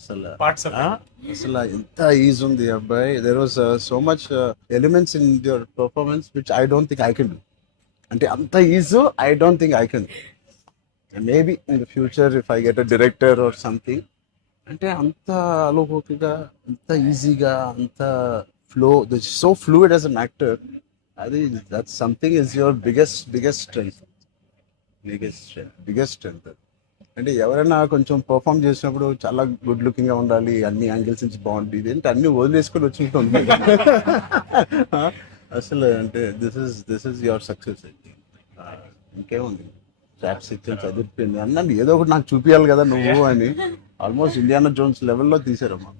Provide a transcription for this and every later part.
అసలు పార్ట్స్ అసలు ఎంత ఈజ్ ఉంది అబ్బాయి. There was so much elements in your performance which I don't think I can do. అంటే అంత ease I don't think I can. Maybe in the future if I get a director or something, అంటే అంత అలోకిగా, అంత ఈజీగా, అంత flow, so fluid as an actor. అది that something is your biggest strength. Biggest strength. అంటే ఎవరైనా కొంచెం పర్ఫామ్ చేసినప్పుడు చాలా గుడ్ లుకింగ్ గా ఉండాలి, అన్ని యాంగిల్స్ నుంచి బాగుంటుంది, ఇదేంటి అన్ని వదిలేసుకొని వచ్చినట్టుంది. అసలు అంటే దిస్ ఇస్ యువర్ సక్సెస్. ఇంకేముంది, ట్రాప్స్ ఇచ్చాను, చదివిపోయింది అన్నాను, ఏదో ఒకటి నాకు చూపించాలి కదా నువ్వు అని. ఆల్మోస్ట్ ఇండియానా జోన్స్ లెవెల్లో తీసారమ్మా.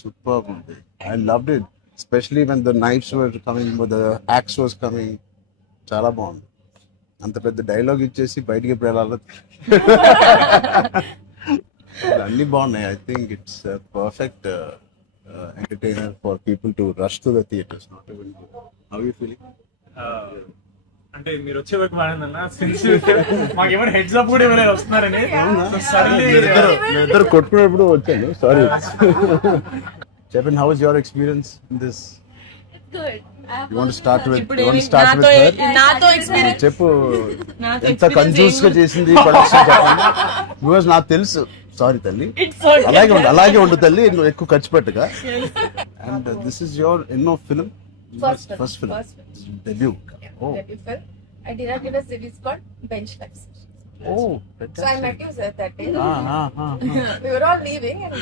సూపర్ ఉంది. I loved it, especially when the knives were coming, the axe was coming. చాలా బాగుంది. అంత పెద్ద డైలాగ్ ఇచ్చేసి బయటికి ఎప్పుడు వెళ్ళాలి. అన్ని బాగున్నాయి. I think it's perfect entertainer for people to rush to the theatres. Not even how you feeling? అంటే మీరు వచ్చే వరకు బాగుందన్న, మాకేమైనా హెడ్స్ అప్ కూడా ఎవరైనా వస్తున్నారని ఇద్దరు కొట్టుకున్నప్పుడు వచ్చాను. సారీ. చెప్పండి, how is your experience in this? Good. You want to start with నాతో ఎక్స్పీరియన్స్ చెప్పు. ఎంత కన్ఫ్యూజ్ గా చేసింది ప్రొడక్షన్ బికాస్ నాకు తెలుసు. సారీ తల్లి, అలాగే ఉండు తల్లి, నువ్వు ఎక్కువ ఖర్చు పెట్టగా. అండ్ దిస్ ఇస్ యువర్ ఎన్నో film? First film, debut. Oh, debut film. I directed a series called Bench Life. oh, So I met you sir that day. ah. We were all leaving and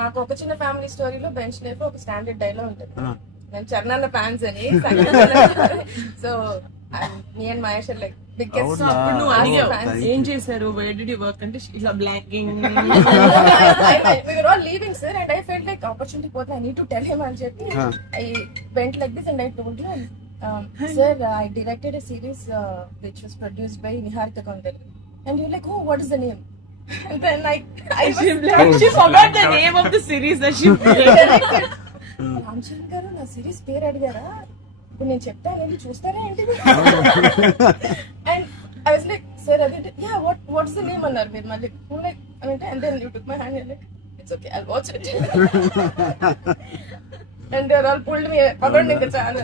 మాకు ఒక చిన్న family స్టోరీలో bench life ఒక standard dialogue ఉంటుంది. నేను Charan fans అని. So me and Mahesh like biggest. అవునా? నువ్వు అడిగావు Thank you. ఏం చేశారు, where did you work అంటే ఇలా blanking. We were all leaving sir and I felt like opportunity పోతే I need to tell him అని చెప్పి I went like this and I told you, sir, I directed a series which was produced by Niharika Kaundali. And you're like, oh, what is the name? And then I she forgot the name of the series that she directed. Ramachandra గారు నా series పేరు అడిగారా, ఇప్పుడు నేను చెప్తాను వెళ్ళి చూస్తారా ఏంటిది? And I was like, sir అదే యా వాట్స్ ద నేమ్ అన్నారు మీరు మళ్ళీ. లైక్ అంటే and then you took my hand like it's okay I'll watch it. And they are all pulled me పగండి ఇంకా చాలా.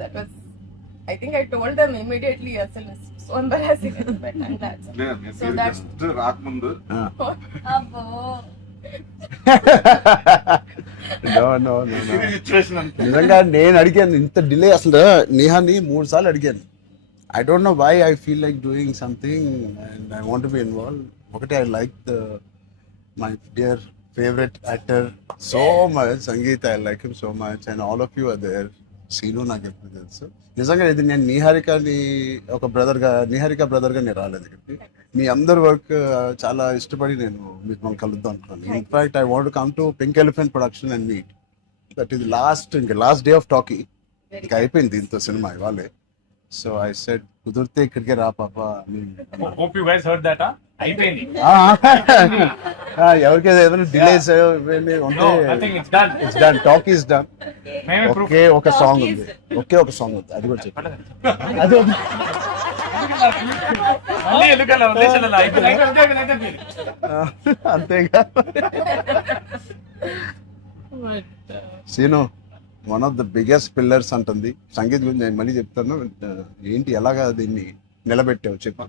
That was I think I told them immediately. అసలు so embarrassing. But and that's so that's రాకముందు అబ్బో. No. నిజంగా నేను అడిగాను ఇంత డిలే. అసలు నేహాని 3 సార్లు అడిగాను. I don't know why I feel like doing something and I want be involve. ఒకటి, I like my dear favourite actor so much, Sangeetha. I like him so much and all of you are there. Seenu నాకు ఎప్పుడు తెలుసు. నిజంగా ఇది నేను నిహారికని ఒక బ్రదర్గా, నిహారిక బ్రదర్గా నేను రాలేదు ఇక్కడికి. మీ అందరి వర్క్ చాలా ఇష్టపడి నేను మిమ్మల్ని కలుద్దాం అనుకున్నాను. In fact I want come to pink elephant production and meet. That is last day of talkie. ఇంకా అయిపోయింది దీంతో సినిమా ఇవాళే. సో ఐ సెడ్ కుదిరితే ఇక్కడికే రా పాప అని. Hope you guys heard that. అయిపోయింది. ఎవరికైనా ఏదైనా delays No, I think it's done. It's done. Talk is done. మేమే ప్రూఫ్. ఒకే ఒక సాంగ్ ఉంది. అది కూడా చెప్పండి. అది మళ్ళీ ఎందుకలా వదిలేసాను. అయిపోయింది. అంతేగా. సీను one of the biggest pillars అంటుంది. సంగీత్ గురించి నేను మళ్ళీ చెప్తాను. ఏంటి ఎలాగా దీన్ని నిలబెట్టావు చెప్పు.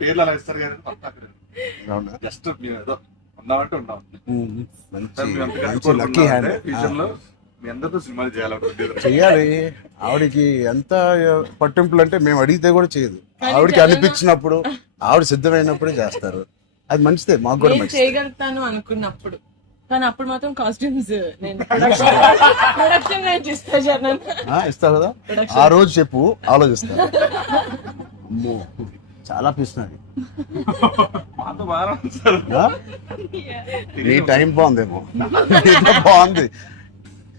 పేర్లు అలా ఇస్తారు కానీ అవునా? జస్ట్ ఏదో ఉన్నామంటే ఉన్నాం. మంచి లక్కీ హ్యాండ్. ఫ్యూచర్ లో మీ అందరితో సినిమాలు చేయాలనుకుంటే చెయ్యాలి. ఆవిడకి ఎంత పట్టింపులు అంటే మేము అడిగితే కూడా చేయదు. ఆవిడకి అనిపించినప్పుడు, ఆవిడ సిద్ధమైనప్పుడే చేస్తారు. అది మంచిదే, మాకు కూడా నేను మంచిది. చేయగలుగుతాను అనుకున్నప్పుడు, కానీ అప్పుడు మాత్రం కాస్ట్యూమ్స్ నేను ప్రొడక్షన్ నేను ఇస్తా జనం. ఇస్తావు కదా, ఆ రోజు చెప్పు, ఆలోచిస్తా. అమ్మో, చాలా పిస్తున్నది. మాతో బాగా ఉంటారు. నీ టైం బాగుందేమో, నీతో బాగుంది.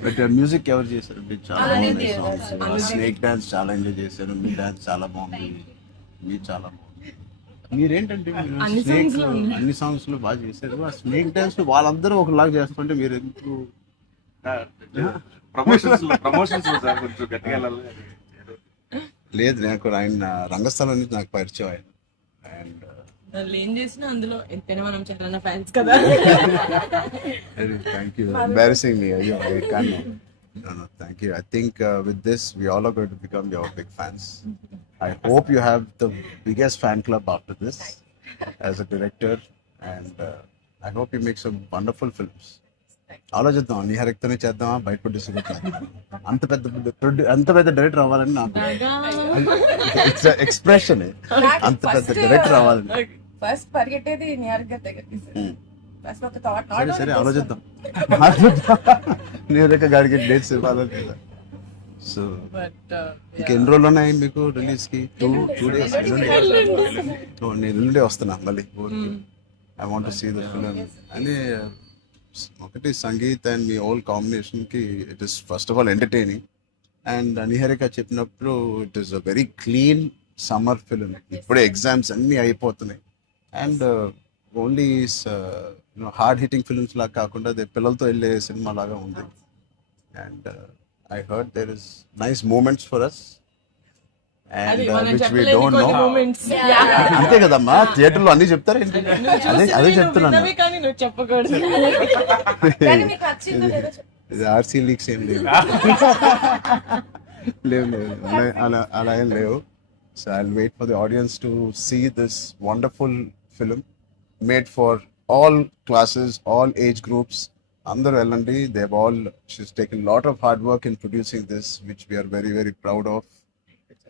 బట్ మ్యూజిక్ ఎవరు చేశారు? చాలా బాగుంది సాంగ్స్. స్నేక్ డాన్స్ చాలా ఎంజాయ్ చేశారు. మీ డాన్స్ చాలా బాగుంది. మీరు చాలా బాగుంది. మీరేంటంటే అన్ని సాంగ్స్ లో బాగా చేశారు. ఆ స్నేక్ డాన్స్ వాళ్ళందరూ ఒకలాగా చేస్తుంటే మీరు ఎందుకు? ప్రమోషన్స్ కొంచెం గట్టిగా వెళ్ళాలి. లేదు, నాకు ఆయన రంగస్థలం నుంచి నాకు పరిచయం ఆయన. అండ్ వాళ్ళు ఏం చేసినా అందులో ఎంతైనా మనం చాలా ఫ్యాన్స్ కదా. Thank you. Embarrassing me. I can't. No, thank you. I think with this, we all are going to become your big fans. I hope you have the biggest fan club after this as a director, and I hope you make some wonderful films. ఆలోచిద్దాం నిహారిక్తోనే చేద్దామా బయట producer అంత పెద్ద director అవ్వాలని నాకు expression అంత పెద్ద director అవ్వాలని ఫస్ట్ పరిగెట్టేది నిహారిక దగ్గరికి ఫస్ట్ ఒక థాట్ సరే సరే ఆలోచిద్దాం నిహారిక గారికి డేట్స్ ఇవ్వాలి. సో బట్ ఇంకెన్ని రోజులు ఉన్నాయి మీకు రిలీజ్ కి? Two days. నేను ఎల్లుండే వస్తున్నా మళ్ళీ ఊరికి. I want to see the film అని. ఒకటి సంగీత్ అండ్ మీ ఓల్ కాంబినేషన్ కి it is first of all entertaining, and Niharika చెప్పినప్పుడు it is a very clean summer film. ఇప్పుడే ఎగ్జామ్స్ అన్నీ అయిపోతున్నాయి and only hard hitting films లాగా కాకుండా అదే పిల్లలతో వెళ్ళే సినిమా లాగా ఉంది. And I heard there is nice moments for us అది అండ్ మనం విచ్ వి చెప్పలేని డోంట్ కొన్ని నో. మూమెంట్స్. అంతే కదమ్మా, థియేటర్లో అన్ని చెప్తారు ఏంటి? అదే చెప్తున్నాను. కానీ నువ్వు చెప్పకూడదు. కానీ మీకు నచ్చిందో లేదో చెప్పు. ఇది ఆర్సీ లీక్స్ ఏం లేవు. లేవు అలా ఏం లేవు. So I wait for the audience to see this wonderful film made for all classes, all age groups. అందరూ వెళ్ళండి. They all she's taken lot of hard work in producing this which we are very very proud of.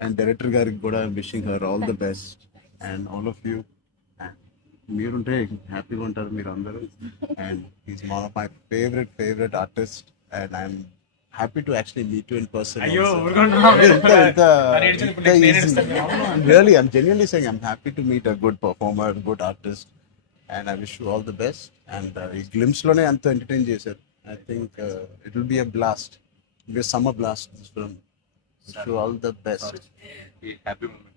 And director గారికి కూడా wishing her all the best and all of you. మీరుంటే హ్యాపీగా ఉంటారు మీరు అందరూ. And is one of my favourite artist and I'm happy to actually meet you in person. అయ్యో Really, I'm genuinely saying I'm happy to meet a good performer, good artist, and I wish you all the best. And ఈ glimpse లోనే అంత entertain చేశారు. I think it will be a blast. It will be a summer blast this film. Wish you all the best. ఈ happy moment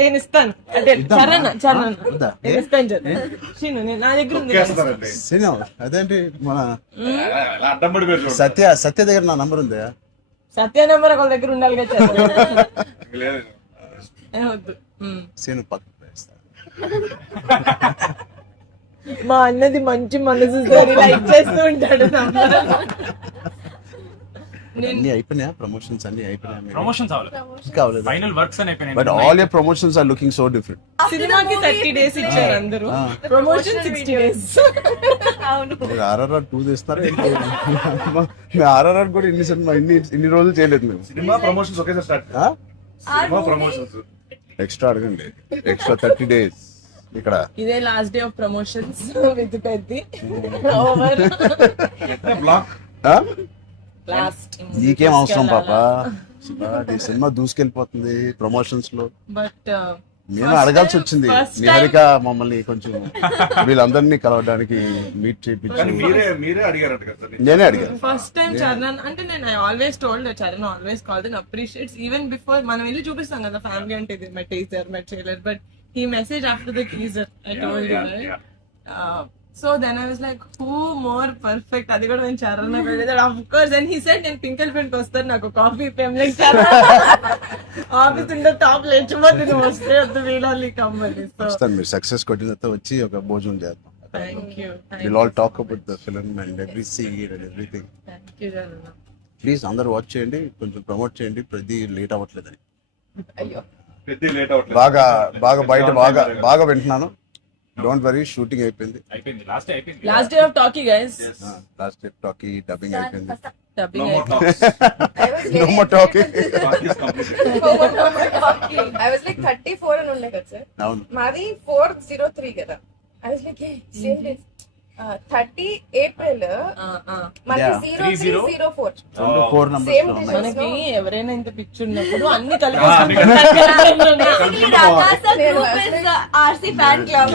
నేను ఇస్తాను. అంటే చరణ్ వద్దా? నేను ఇస్తాను చరణ్. నా దగ్గర ఉంది. సినిమా అదేంటి మన అడ్డం పడిపోయి సత్య దగ్గర నా నంబర్ ఉందా? సత్య నెంబర్ ఒకళ్ళ దగ్గర ఉండాలి కదా చరణ్. లేదు. వద్దు. సీను పక్కన వేస్తా. మా అన్నది మంచి మనసు లైక్ చేస్తూ ఉంటాడు. అన్ని అయిపోయినాయా? ప్రమోషన్స్ అన్ని అయిపోయినాయా? ప్రమోషన్స్ అవ్వాలి, ఇంకా అవ్వలేదు. ఫైనల్ వర్క్స్ అని అయిపోయినాయి. But all your promotions are looking so different. సినిమాకి 30 days ఇచ్చారు అందరూ, ప్రమోషన్ 60 days. అవును. RRR 2 తీస్తున్నారు ఏంటి? మేము RRR కూడా ఇన్ని రోజులు చేయలేదు మేము. సినిమా ప్రమోషన్స్ ఒకేసారి స్టార్ట్. సినిమా ప్రమోషన్స్ ఎక్స్ట్రా అడగండి, ఎక్స్ట్రా 30 days ఇక్కడ. ఇదే last day of promotions with Peddi over block. Last. నీకేం అవసరం పాపా, ఈ సినిమా దూసుకెళ్ళిపోతుంది ప్రమోషన్స్ లో. బట్ నేను అడగాల్సి వచ్చింది నిహారిక మమ్మల్ని కొంచెం వీళ్ళందరినీ కలవడానికి మీట్ చేయించి. మీరే అడిగారంట కదా సార్. నేనే అడిగాను ఫస్ట్ టైం చరణ్ అంటే నేను I always told Charan always called and appreciates even before మనం వెళ్ళి చూపిస్తాం కదా ఫ్యామిలీ అంటే ఇది my teaser my trailer, but he message after the teaser I told you right. So then I was like who more perfect, అది కూడా నేను చరణ్ వెళ్ళేది of course. And he said నేను పింకల్ ఫ్రెండ్కి వస్తాను, నాకు కాఫీ పేమ్ లైక్ ఆఫీస్ ఉండే టాప్ లేచిపోతే నువ్వు వస్తే వద్దు వీళ్ళని కమ్మని. సో వస్తాను, మీరు సక్సెస్ కొట్టిన తర్వాత వచ్చి ఒక భోజనం చేద్దాం. Thank you We'll all talk about the film and every scene and everything. Thank you Charan. Please అందరూ వాచ్ చేయండి, కొంచెం ప్రమోట్ చేయండి. ప్రతి లేట్ అవ్వట్లేదని అయ్యో. పెద్ద లేట్ అవ్వట్లేదు. బాగా బయట బాగా వింటున్నాను. డోంట్ వరీ, షూటింగ్ అయిపోయింది. లాస్ట్ అయిపోయింది. Last day of talkie guys. Last day talkie dubbing అయిపోయింది. No dubbing more talks. I was No very more talking. Talk is completed. I was like 34 అని ఉండే కదా సార్. అవును, మాది 403 కదా. I was like same days. 30 April మనకి Yeah. 0304 రెండు 4 numbers Same లో ఉన్నాయి. మనకి ఎవరైనా ఇంత పిచ్చి ఉన్నప్పుడు అన్ని RC fan club.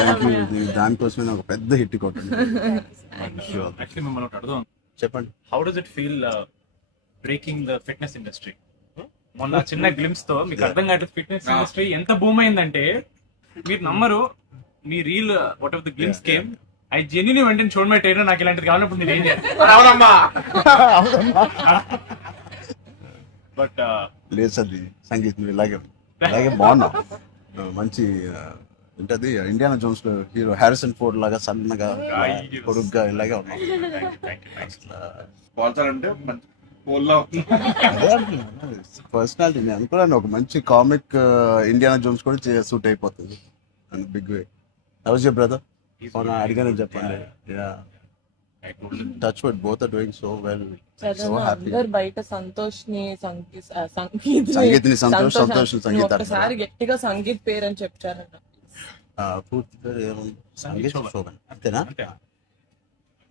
Thank you. దానికోసమే నాకు పెద్ద హిట్ కొట్టండి. యాక్చువల్లీ మిమ్మల్ని ఒకటి అడుగుదాం. చెప్పండి. How does it feel breaking the fitness industry? మొన్న చిన్న గ్లిమ్స్ తో మీకు అర్థం కావట్లేదు ఫిట్నెస్ ఇండస్ట్రీ ఎంత బూమ్ అయిందంటే మీరు నమ్మరు. మీ reel what of the glimpse came, I genuinely వెంటనే చూడమే ట్రైనర్ నాకు ఇలాంటిది కావాలన్నప్పుడు నేను ఏం చేస్తాను. బట్ లేదు సార్, సంగీత్ నువ్వు ఇలాగే బాగున్నావు. మంచి ఏంటది ఇండియానా జోన్స్ లో హీరో హ్యారిసన్ ఫోర్డ్ లాగా సన్నగా పొడుగ్గా ఇలాగే ఉన్నాం. స్పాన్సర్ అంటే మంచి పోల్లా పర్సనాలిటీ నేను అనుకున్నాను ఒక మంచి కామిక్ ఇండియానా జోన్స్ కూడా సూట్ అయిపోతుంది big way. How's your brother? అడిగానని చెప్పండి. Touch wood both are doing so well. So happy. అందరు బయట సంతోష్ ని సంగీత్ని సంతోష్, సంతోష్ సంగీత్ ఒకసారి గట్టిగా సంగీత్ పేరు అని చెప్తారంట. పూర్తి పేరు ఏముంది? సంగీత్ శోభన్ అంతేనా?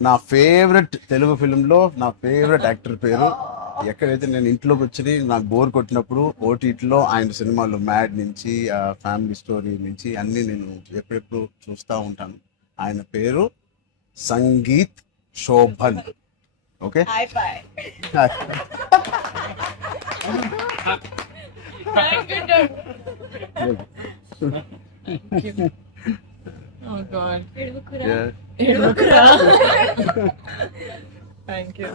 నా ఫేవరెట్ తెలుగు ఫిల్మ్ లో నా ఫేవరెట్ యాక్టర్ పేరు. ఎక్కడైతే నేను ఇంట్లోకి వచ్చి నాకు బోర్ కొట్టినప్పుడు ఓటీటీలో ఆయన సినిమాలు మ్యాడ్ నుంచి ఫ్యామిలీ స్టోరీ నుంచి అన్ని నేను ఎప్పుడెప్పుడు చూస్తూ ఉంటాను. ఆయన పేరు Sangeeth Shobhan. Okay, Oh God. Yeah. Thank you.